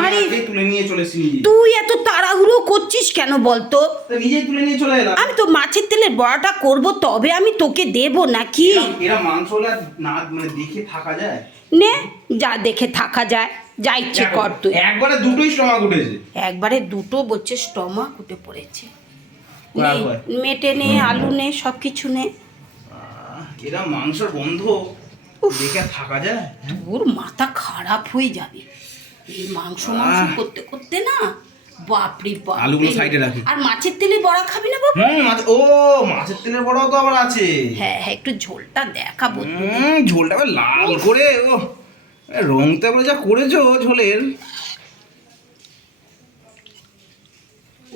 আরে তুলে নিয়ে চলেছি। তুই এত তাড়াহুড়ো করছিস কেন বলতো? নিজেই তুলে নিয়ে চলে এলাম। আমি তো মাছের তেলের বড়াটা করব, তবে আমি তোকে দেব নাকি? এরা মাংস হলে না মানে দেখে থাকা যায়? নে যা, দেখে থাকা যায়, যা ইচ্ছে কর তুই। একবারে দুটোই স্টমাক উঠেছে। একবারে দুটো বলছে স্টমাক উঠে পড়েছে। নে, একবার। মেটে নে, আলু নে, সব কিছু নে। এরা মাংসের গন্ধ দেখে থাকা যায়? তোর মাথা খারাপ হয়ে যাবে এই মাংস মাংস করতে করতে না। বাপরে বাপ। আলুগুলো সাইডে রাখি। আর মাছের তেলে বড়া খাবি না বাবু? ও মাছের তেলের বড়াও তো আবার আছে। হ্যাঁ হ্যাঁ, একটু ঝোলটা দেখাবো। ঝোলটা আবার লাল করে, ও রংটা আবার যা করেছো ঝোলের।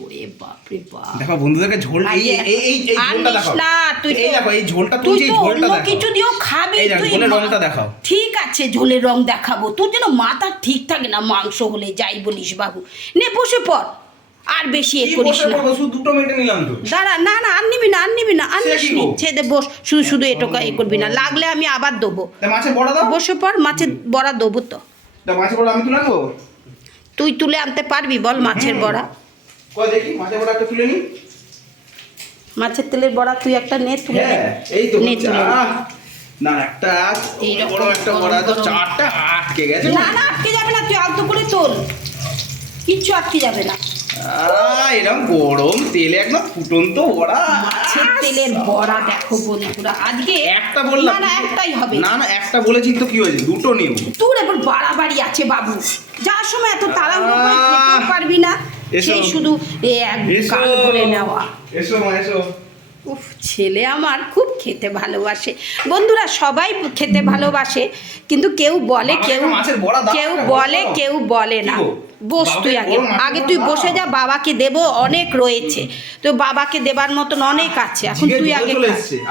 ওরে বাপরে বাপ। দেখো বন্ধুদেরকে ঝোল, এই ঝোলটা দেখাও না, তুই এই দেখো এই ঝোলটা, তুই এই তো ঝোলটা অন্য দেখো। কিছু দিয়েও খাবি। এই দেখো তুই ঝোলের রংটা দেখাও। ঠিক আছে, ঝোলের রং দেখাবো। তোর যেন মাথা ঠিক থাকে না মাংস হলে, যাই বলিস বাবু। নে বসে পড়, আর বেশি এ করিস না। শুধু দুটো মেটে নিলাম তো। দাঁড়া, না না, আর নিবি না, আর নিবি না, আর নিস নি। ছেদে বস, শুধু শুধু এটুকু এ করবি না, লাগলে আমি আবার দেবো। মাছের বড়া দাও। বসে পড়, মাছের বড়া দেবো তো। মাছের বড়া আমি তুলে আনবো? তুই তুলে আনতে পারবি বল মাছের বড়া? কই দেখি মাছের বড়া একটা তুলে নি। মাছের তেলের বড়া তুই একটা নে, তুলে নে। হ্যাঁ এই তো নে, তুলে নে। না একটা এইরকম বড় একটা বড়া তো, চারটা আটকে গেছে। না না, আটকে যাবে না, তুই আলতো করে তোল, কিচ্ছু আটকে যাবে না। এরকম গরম তেলে একদম ফুটন্ত বড়া। মাছের তেলের বড়া দেখো বন্ধুরা, আজকে একটা বললাম না না, একটাই হবে। না না, একটা বলেছি তো কি হয়েছে, দুটো নিও। তোর এবার বাড়াবাড়ি আছে বাবু, যার সময় এত তাড়াহুড়ো করে খেতেও পারবি না, সেই শুধু এক কান ভরে নেওয়া। এসো মা এসো। উফ, ছেলে আমার খুব খেতে ভালোবাসে বন্ধুরা, সবাই খেতে ভালোবাসে, কিন্তু কেউ বলে, কেউ বলে, কেউ বলে না। বস তুই আগে, আগে তুই বসে যা, বাবাকে দেবো, অনেক রয়েছে তো, বাবাকে দেবার মতন অনেক আছে, এখন তুই আগে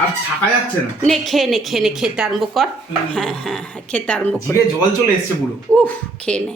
আর থাকা যাচ্ছে না। নে, খেয়ে নে, খেয়ে নে, খেতে আরম্ভ কর। হ্যাঁ হ্যাঁ হ্যাঁ, খেতে আরম্ভ কর। জল চলে এসছে পুরো। উফ, খেয়ে নে।